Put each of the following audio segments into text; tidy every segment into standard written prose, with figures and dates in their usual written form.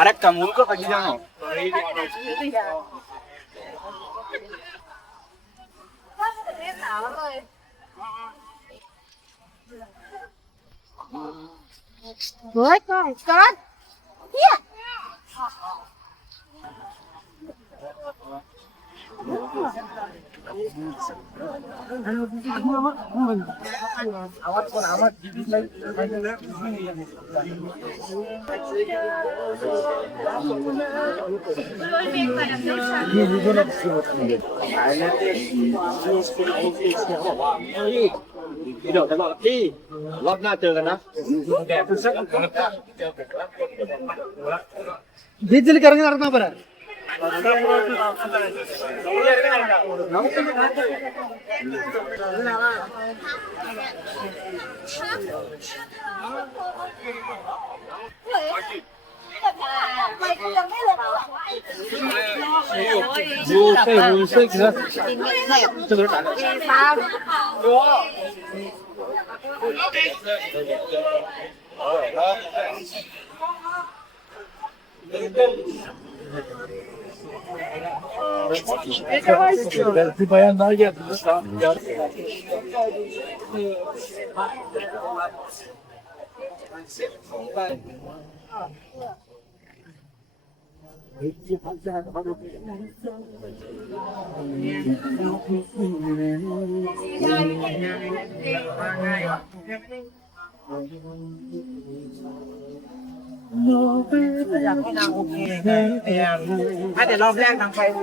আরেকটা মূল কথা কি জানো Với con. Here. Video tao gọi đi lót na chờกันนะđẹp tôi sắc diesel കറങ്ങി നടന്നാ പോരാ Belki bayanlar geldi. Hadi love lang ng kayo.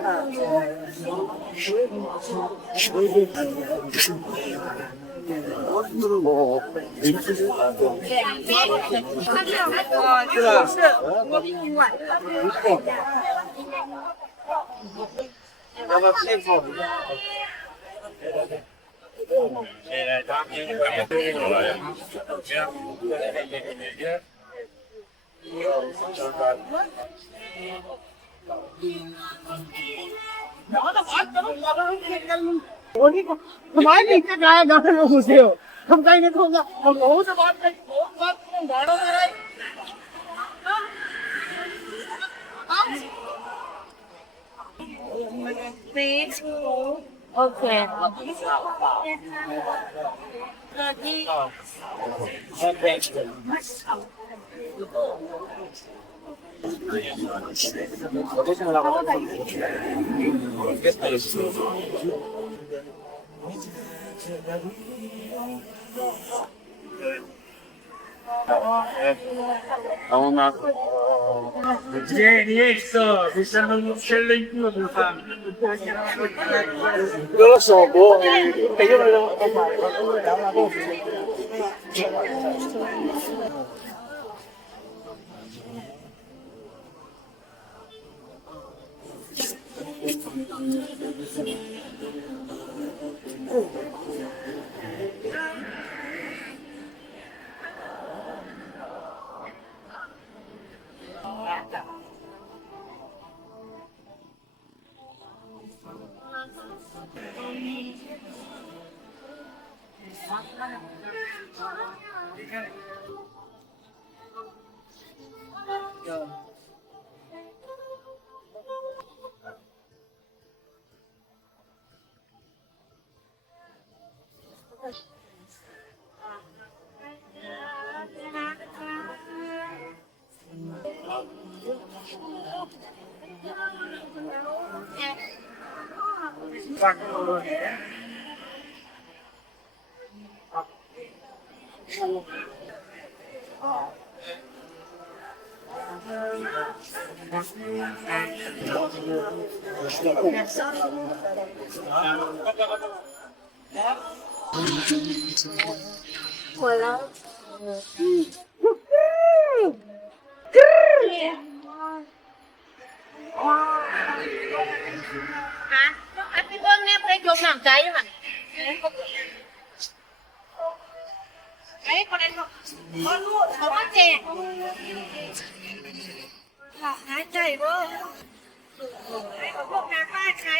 Hਮਾरे नीचे गाय गाने में घुसे हो हम कहीं नहीं खोगा हम बहुत से बात करें बात भाड़ों में रहे Please. Okay. Una Visto, mi stanno un uccello in più per fare. non lo so, boh, e io non lo devo fare, ma lui ha una cosa. Wala. ำใจอยู่หันไอ้คนนั้นเขาลูกเขาว่าเจ็บหายใจเว้ยไอ้พวกนาป้าใช้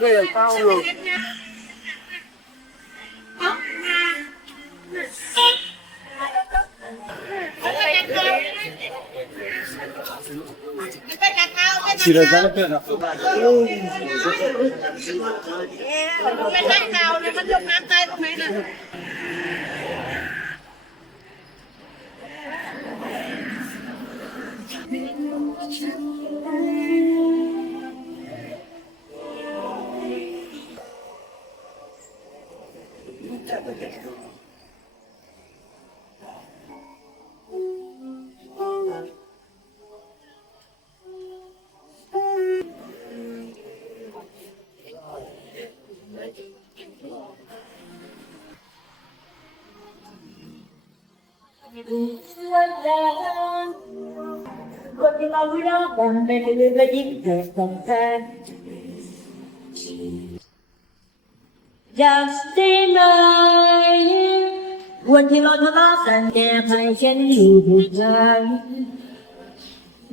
对，大陆。起来咱们变了。ไม่ได้ข่าวเลยมันยกน้ำตายตรงไหนน่ะคนที่เราไม่รักกันไม่ได้ไปยิ้มแย้มแทนอยากได้ไหมวันที่เราทะเลาะกันแก้ไขฉันอยู่ทุกวัน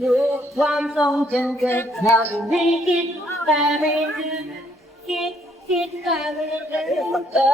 ดูความทรงจำเกิดข่าวไม่คิดแต่ไม่คิดแต่ไม่คิดแต่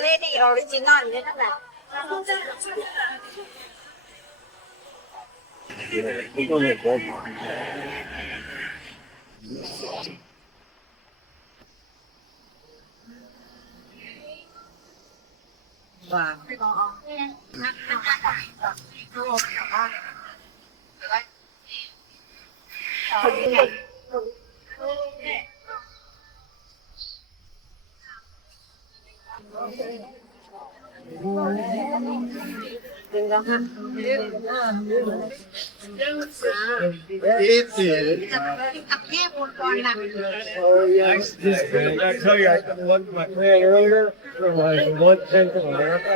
เลดี้ออริจินอลเนี่ยนั่นแหละกับแม่บนก่อนนะ I tell you, I looked at my plan earlier for like 1/10 of America.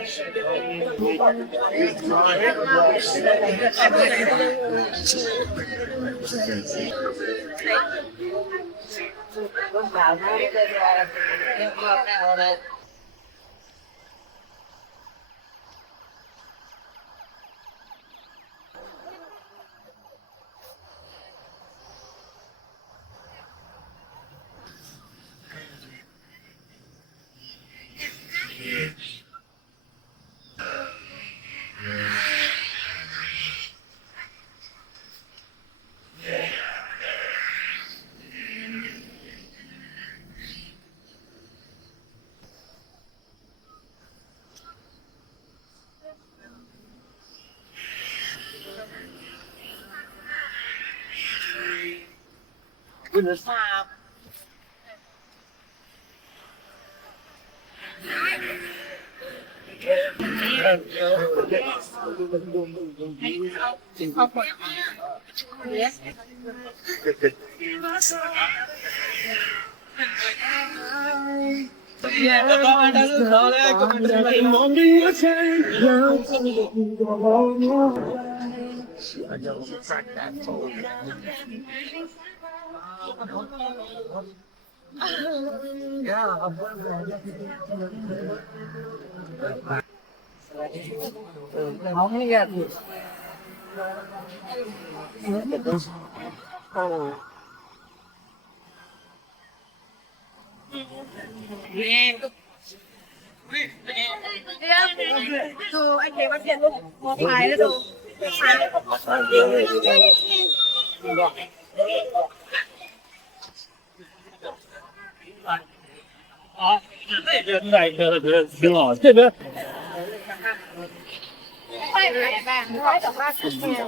Goodness. ดูไอ้เด็กมันเปลี่ยนรูปมองถ่ายแล้วดูถ่าย 这边ไม่ถ่ายบ้างร้อยแต่ว่าคือแมว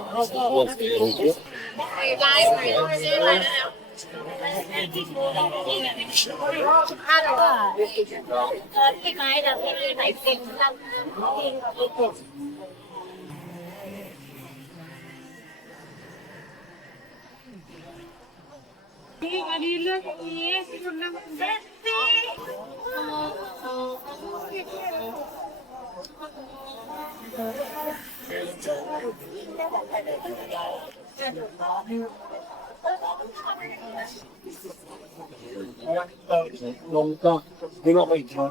ลายใส่ซื้ออะไรแล้วห้าร้อยที่ไม้แบบที่ไหนเป็นตั้งที่นี่อันนี้เลือกอย่างนี้คุณนั่งเซ็กซี่ลงก็ดึงออกไปอีกที